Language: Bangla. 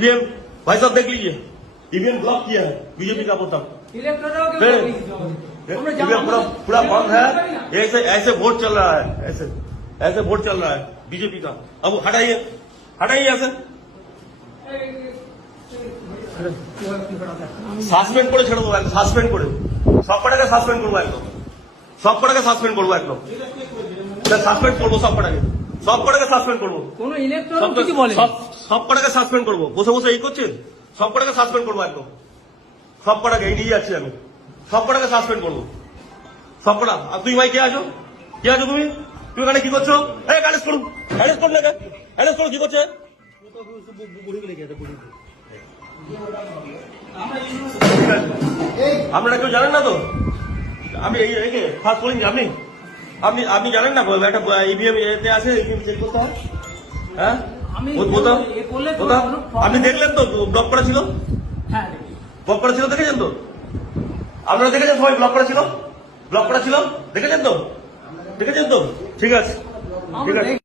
ईवीएम भाई साहब देख लीजिए, ईवीएम ब्लॉक किया है बीजेपी का बोतल, ईवीएम पूरा बंद है। ऐसे ऐसे वोट चल रहा है, ऐसे ऐसे वोट चल रहा है बीजेपी का। अब हटाइए हटाइए ऐसे সাসপেন্ড করে ছেড়ে দেবো, একদম সাসপেন্ড করে সব কটাকে সাসপেন্ড করবো, একদম সব কটাকে সাসপেন্ড করবো, একদম সাসপেন্ড করবো, সব কটাকে সাসপেন্ড করবো, কোনো ইলেকট্রনিক কিছু বলে সব কটাকে সাসপেন্ড করবো। বসে বসে এই করছেন, সব কটাকে সাসপেন্ড করবো, একদম সব কটাকে এই নিয়ে যাচ্ছি আমি, সব কটাকে সাসপেন্ড করবো, সব কটা। আর তুই ভাই কে আছো, কে আছো তুমি? তুমি এখানে কি করছো? এই অ্যারেস্ট করুন, অ্যারেস্ট করুন, অ্যারেস্ট করুন। কি করছে? আপনারা কেউ জানেন না তো? আমি এই ফার্স্ট বলিনি আপনি, আপনি জানেন না একটা ইভিএম এতে আছে, ইভিএম চেক করতে হয়। হ্যাঁ আপনি দেখলেন তো ব্লক করা ছিল, ব্লক করা ছিল, দেখেছেন তো? আপনারা দেখেছেন সবাই ব্লক করা ছিল, ব্লক করা ছিল, দেখেছেন তো? দেখেছেন তো? ঠিক আছে, ঠিক আছে।